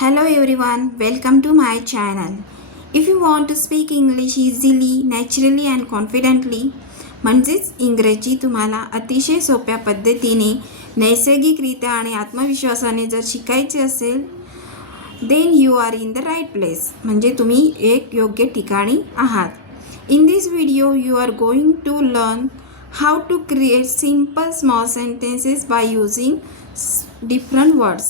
Hello everyone, welcome to my channel. If you want to speak English easily, naturally and confidently, म्हणजेच इंग्रजी तुम्हाला अतिशय सोप्या पद्धतीने नैसर्गिकरित्या आणि आत्मविश्वासाने जर शिकायचे असेल, then you are in the right place. म्हणजे तुम्ही एक योग्य ठिकाणी आहात. In this video you are going to learn how to create simple small sentences by using different words.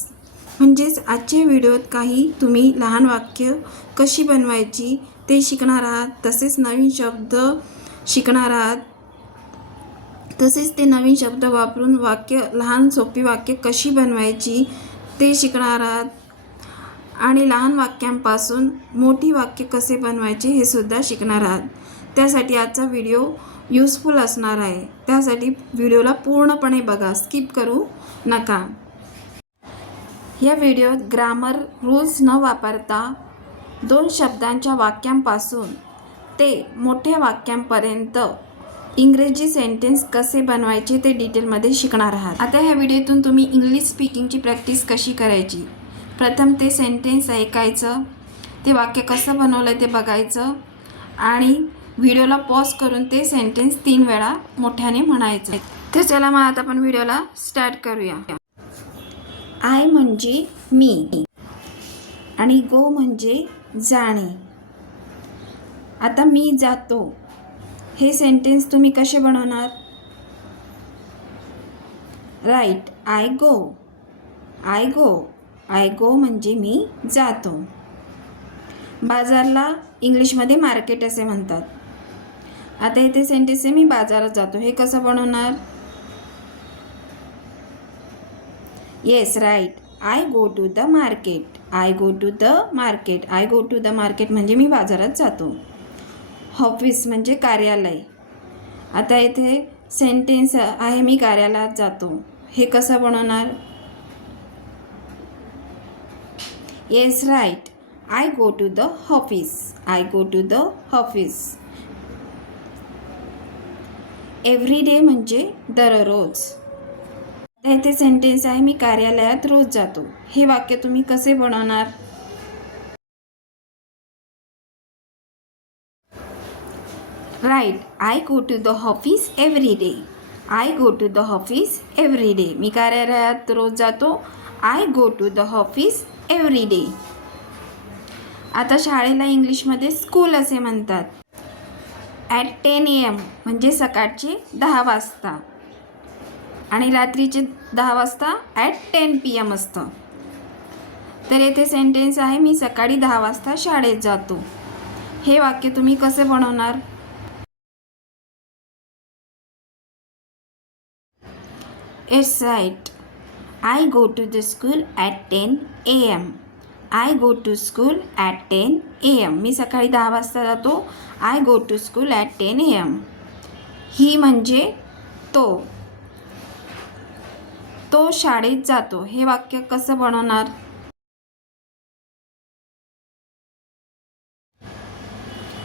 म्हणजेच आजच्या व्हिडिओत काही तुम्ही लहान वाक्य कशी बनवायची ते शिकणार आहात. तसेच नवीन शब्द शिकणार आहात. तसेच ते नवीन शब्द वापरून वाक्य लहान सोपी वाक्य कशी बनवायची ते शिकणार आहात. आणि लहान वाक्यांपासून मोठी वाक्य कसे बनवायचे हे सुद्धा शिकणार आहात. त्यासाठी आजचा व्हिडिओ यूजफुल असणार आहे. त्यासाठी व्हिडिओला पूर्णपणे बघा, स्किप करू नका. या व्हिडिओत ग्रामर रूल्स न वापरता दोन शब्दांच्या वाक्यांपासून ते मोठ्या वाक्यांपर्यंत इंग्रजी सेंटेन्स कसे बनवायचे ते डिटेलमध्ये शिकणार आहात. आता ह्या व्हिडिओतून तुम्ही इंग्लिश स्पीकिंगची प्रॅक्टिस कशी करायची, प्रथम ते सेंटेन्स ऐकायचं, ते वाक्य कसं बनवलं ते बघायचं आणि व्हिडिओला पॉज करून ते सेंटेन्स 3 वेळा मोठ्याने म्हणायचं. तर चला मग आता आपण व्हिडिओला स्टार्ट करूया. आय म्हणजे मी आणि गो म्हणजे जाणे. आता मी जातो हे सेंटेन्स तुम्ही कसे बनवणार? Right, I go. I go, I go म्हणजे मी जातो. बाजारला इंग्लिशमध्ये मार्केट असे म्हणतात. आता इथे सेंटेन्स आहे मी बाजारात जातो, हे कसं बनवणार? Yes, right, I go to the market. I go to the market. I go to the market म्हणजे मी बाजारात जातो. ऑफिस म्हणजे कार्यालय. आता इथे सेंटेन्स आहे मी कार्यालयात जातो, हे कसं बनवणार? Yes, right, I go to the office. I go to the office. Every day म्हणजे दररोज. तर इथे सेंटेन्स आहे मी कार्यालयात रोज जातो, हे वाक्य तुम्ही कसे बनवणार? Right, I go to the office every day. I go to the office every day. मी कार्यालयात रोज जातो. I go to the office every day. आता शाळेला इंग्लिशमध्ये स्कूल असे म्हणतात. ॲट 10 AM म्हणजे सकाळचे 10 वाजता आणि रात्रीचे 10 वाजता ॲट 10 PM असतं. तर येथे सेंटेन्स आहे मी सकाळी 10 वाजता शाळेत जातो, हे वाक्य तुम्ही कसे बनवणार? It's right, I go to the school at 10 AM. I go to school at 10 AM. मी सकाळी 10 वाजता जातो. I go to school at 10 AM. He म्हणजे तो शाळेत जातो, हे वाक्य कसं बनवणार?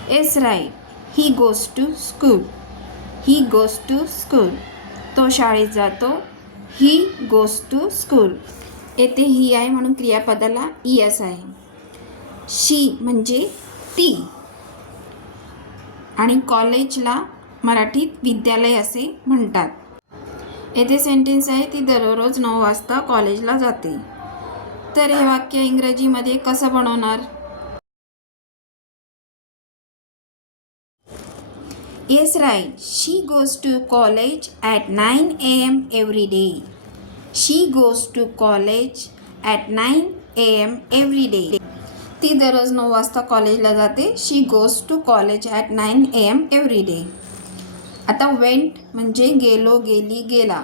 It's right, he goes to school. He goes to school. तो शाळेत जातो. He goes to school. येथे ही आहे म्हणून क्रियापदाला ES आहे. शी म्हणजे ती आणि कॉलेजला मराठीत विद्यालय असे म्हणतात. येथे सेंटेन्स आहे ती दररोज 9 वाजता कॉलेजला जाते. तर हे वाक्य इंग्रजीमध्ये कसं बनवणार? Yes, right, she goes to college at 9 AM every day. She goes to college at 9 AM every day. ती दररोज 9 वाजता कॉलेजला जाते. She goes to college at 9 AM every day. आता वेंट म्हणजे गेलो, गेली, गेला.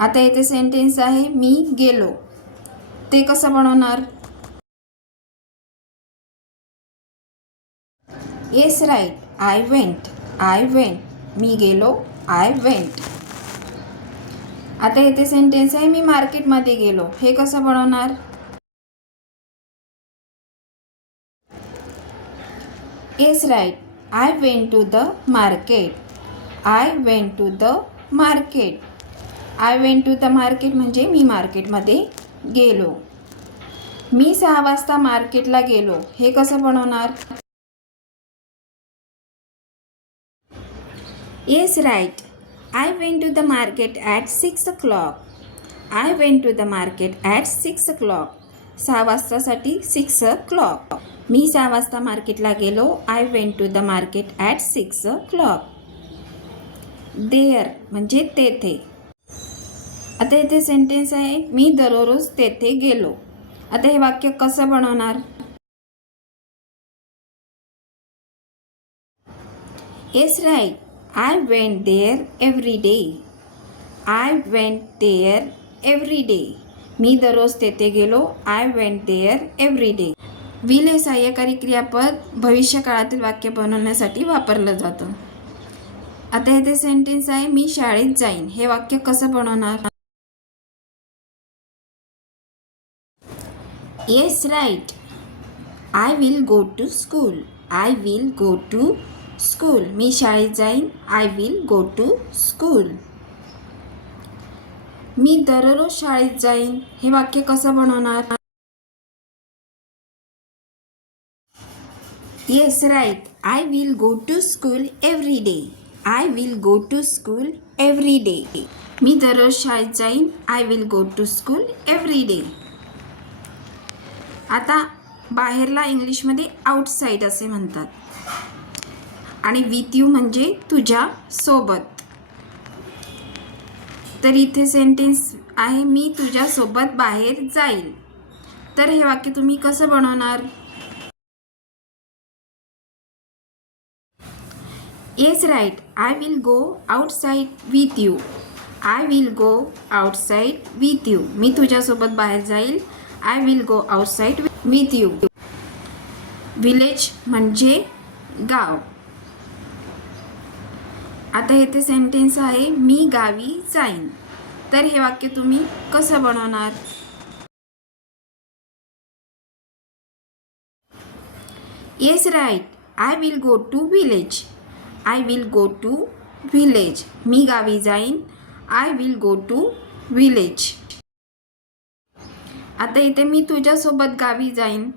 आता येथे सेंटेन्स आहे मी गेलो, ते कसं बनवणार? Yes, right, I went. I went, मी गेलो. I went. आता येथे सेंटेन्स आहे मी मार्केटमध्ये गेलो, हे कसं बनवणार? Yes, right, I went to the market. I went to the market. I went to the market म्हणजे मी मार्केटमध्ये गेलो. मी 6 वाजता मार्केटला गेलो. हे कसं बनवणार? Yes right. I went to the market at 6 o'clock. I went to the market at 6 o'clock. 6 वाजतासाठी 6 o'clock. मी 6 वाजता मार्केटला गेलो. I went to the market at 6 o'clock. There म्हणजे तेथे. आता इथे सेंटेन्स आहे, मी दररोज तेथे गेलो. आता हे वाक्य कसं बनवणार? Yes right. I went there every day. I went there every day. मी दररोज तेथे गेलो. I went there every day. Will हे सहाय्यकारी क्रियापद भविष्यकाळातील वाक्य बनवण्यासाठी वापरलं जातं. आता इथे सेंटेन्स आहे, मी शाळेत जाईन. हे वाक्य कसं बनवणार? Yes right. I will go to school. I will go to school. मी शाळेत जाईन. I will go to school. मी दररोज शाळेत जाईन. हे वाक्य कसं बनवणार? Yes right. I will go to school every day. I will go to school every day. मी दररोज शाळेत जाईन. I will go to school every day. आता बाहेरला इंग्लिशमध्ये आउटसाईड असे म्हणतात आणि विथ यू म्हणजे तुझ्या सोबत. तर इथे सेंटेन्स आहे, मी तुझ्यासोबत बाहेर जाईल. तर हे वाक्य तुम्ही कसं बनवणार? Yes right. I will go outside with you. I will go outside with you. मी तुझ्यासोबत बाहेर जाईल. I will go outside with you. Village म्हणजे गाव. आता इथे सेंटेन्स आहे, मी गावी जाईन. तर हे वाक्य तुम्ही कसं बनवणार? Yes right. I will go to village. I will go to village. मी गावी जाईन. I will go to village. आता इथे मी तुझ्यासोबत गावी जाईन.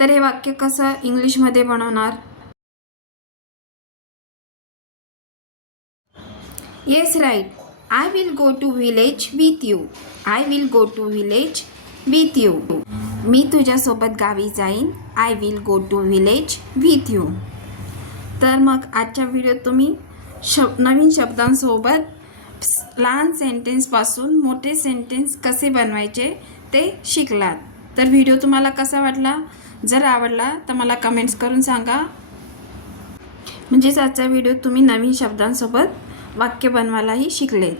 तर हे वाक्य कसं इंग्लिशमध्ये बनवणार? Yes right. I will go to village with you. I will go to village with you. मी तुझ्यासोबत गावी जाईन. I will go to village with you. तर मग आजच्या व्हिडिओत तुम्ही नवीन शब्दांसोबत लहान सेंटेन्सपासून मोठे सेंटेन्स कसे बनवायचे ते शिकलात. तर व्हिडिओ तुम्हाला कसा वाटला? जर आवडला तर मला कमेंट्स करून सांगा. म्हणजेच आजच्या व्हिडिओत तुम्ही नवीन शब्दांसोबत वाक्य बनवायलाही शिकले.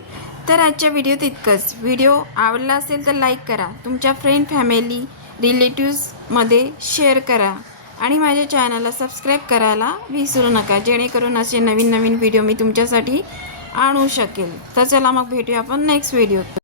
तर आजच्या व्हिडिओत इतकंच. व्हिडिओ आवडला असेल तर लाईक करा, तुमच्या फ्रेंड, फॅमिली, रिलेटिव्समध्ये शेअर करा आणि माझ्या चॅनलला सबस्क्राईब करायला विसरू नका, जेणेकरून असे नवीन नवीन व्हिडिओ मी तुमच्यासाठी आणू शकेल. तर चला मग भेटूया आपण नेक्स्ट व्हिडिओत.